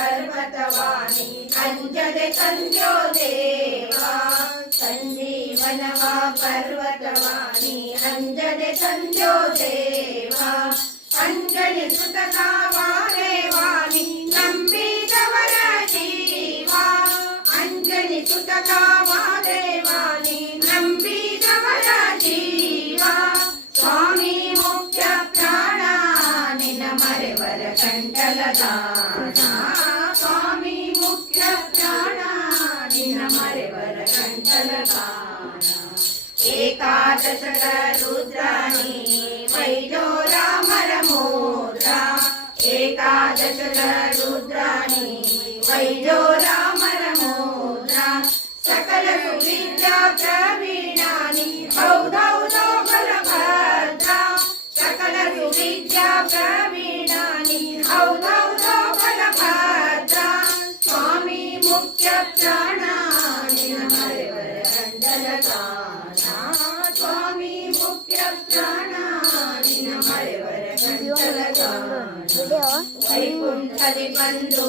पर्वतवाणी अंजदे संजो देवा संजीवनवा पर्वतवाणी अंजदे संजो देवा अंजनी सुतका वारे वाणी ನಂಬಿದವರ ಜೀವ ಅಂಜನಿ ಸುತಕ ವಾದೇವಾನಿ ನಂಬಿದವರ ಜೀವ ಸ್ವಾಮಿ ಮುಖ್ಯ ಪ್ರಾಣ ನಿನ್ನ ಮರೆವರ ಕಂಠಲದಾನ ಸ್ವಾಮಿ ಮುಖ್ಯ ಪ್ರಾಣ ನಿನ್ನ ಮರೆವರ ಕಂಠಲದಾನ ಏಕಾದಶಕ ರುದ್ರಾಣಿ ವೈಜೋರ ಮರಮೂರ್ಧ ಏಕಾದಶಕ ರುದ್ರಾಣಿ ವೈಜೋರ ಮರಮೂರ್ಧ ಸಕಲ ಸುವಿದ್ಯಾ ಪ್ರವೀಣಾನಿ ಹೌದೌದೋ ಬಲಭದ್ರ ಸಕಲ ಸುವಿದ್ಯಾ ಪ್ರವೀಣಾನಿ ಹೌದೌದೋ ಬಲಭದ್ರ ಸ್ವಾಮಿ ಮುಖ್ಯ ಪ್ರಾಣ ನಿನ್ನ ಮರೆವರ ಕಂಡಲಗಾನ ಸ್ವಾಮಿ ಮುಖ್ಯ ಪ್ರಾಣ ನಿನ್ನ ಮರೆವರ ಕಂಡಲಗಾನ ವೈಕುಂಠದಿ ಬಂದು